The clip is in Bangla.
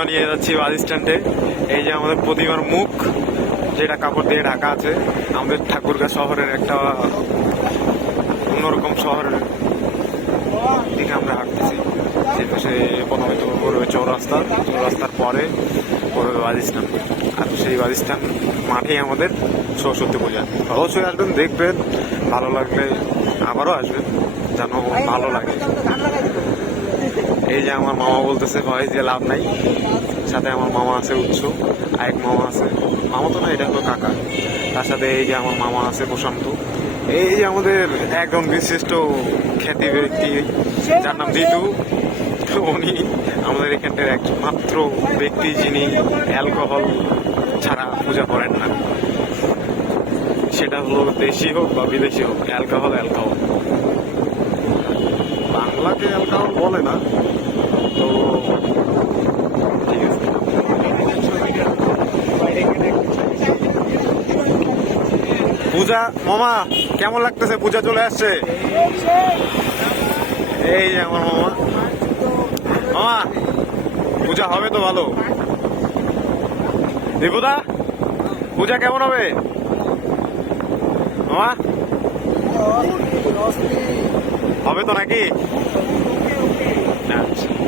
প্রতিমা নিয়ে যাচ্ছি বাস স্ট্যান্ডে। এই যে আমাদের প্রতিমার মুখ, যেটা কাপড় দিয়ে ঢাকা আছে। আমাদের ঠাকুরগাঁ শহরের একটা অন্যরকম শহরের দিকে আমরা হাঁটতেছি। যে পাশে প্রথমে তো পড়বে চৌরাস্তা, চৌরাস্তার পরে পড়বে বাস স্ট্যান্ড। আর সেই বাস স্ট্যান্ড মাঠেই আমাদের সরস্বতী পূজা। অবশ্যই আসবেন, দেখবেন, ভালো লাগলে আবারও আসবেন, যেন ভালো লাগে। এই যে আমার মামা বলতেছে ভয় যে লাভ নাই, সাথে আমার মামা আছে উৎস, আরেক মামা আছে, মামা তো না, এটা হলো কাকা। তার সাথে এই যে আমার মামা আছে প্রশান্ত। এই যে আমাদের একজন বিশিষ্ট খ্যাতি ব্যক্তি, যার নাম দিদু। উনি আমাদের এখানটার একমাত্র ব্যক্তি যিনি অ্যালকোহল ছাড়া পূজা করেন না। সেটা হলো দেশি হোক বা বিদেশি হোক, অ্যালকোহল অ্যালকোহল। বাংলাকে অ্যালকোহল বলে না তো, ঠিক আছে। পূজা মামা কেমন লাগতেছে? পূজা চলে আসছে। এই যে আমার মামা। মামা পূজা হবে তো ভালো? দেবুদা পূজা কেমন হবে মামা? হবে তো নাকি? আচ্ছা।